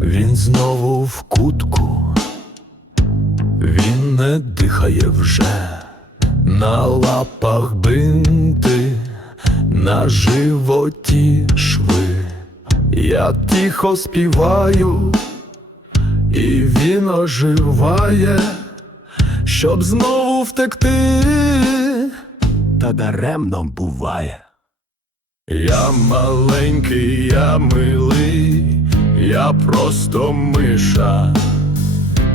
Він знову в кутку, він не дихає вже, на лапах бинти, на животі шви. Я тихо співаю, він оживає, щоб знову втекти, та даремно буває. Я маленький, я милий, я просто миша.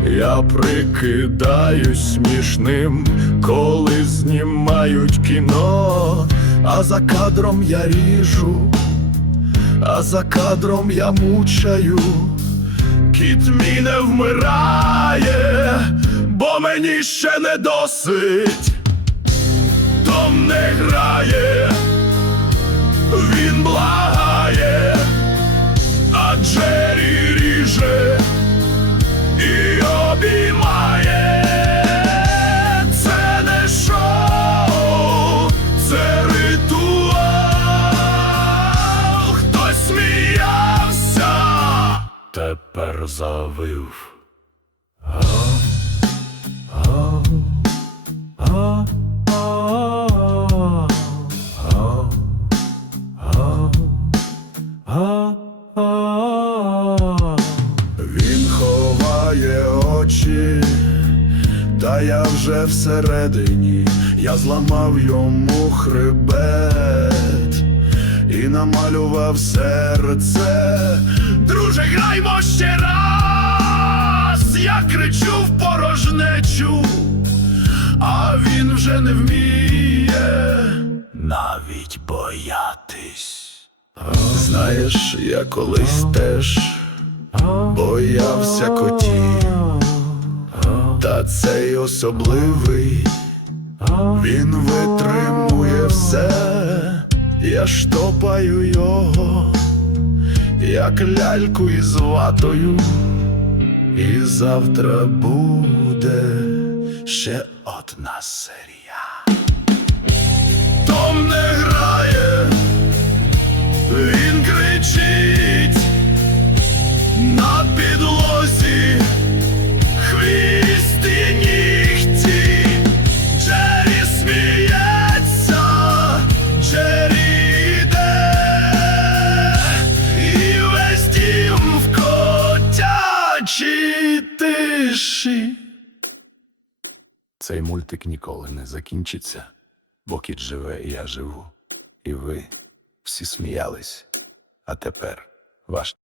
Я прикидаюсь смішним, коли знімають кіно, а за кадром я ріжу, а за кадром я мучаю. Кіт мій не вмирає, бо мені ще не досить. Тепер завив. Він ховає очі, та я вже всередині, я зламав йому хребет і намалював серце. Друже, граймо ще раз, я кричу в порожнечу, а він вже не вміє навіть боятись. Знаєш, я колись теж боявся котів, та цей особливий, він витримує все, я штопаю його, як ляльку із ватою, і завтра буде ще одна серія. Тиші. Цей мультик ніколи не закінчиться, бо кіт живе і я живу. І ви всі сміялись. А тепер ваш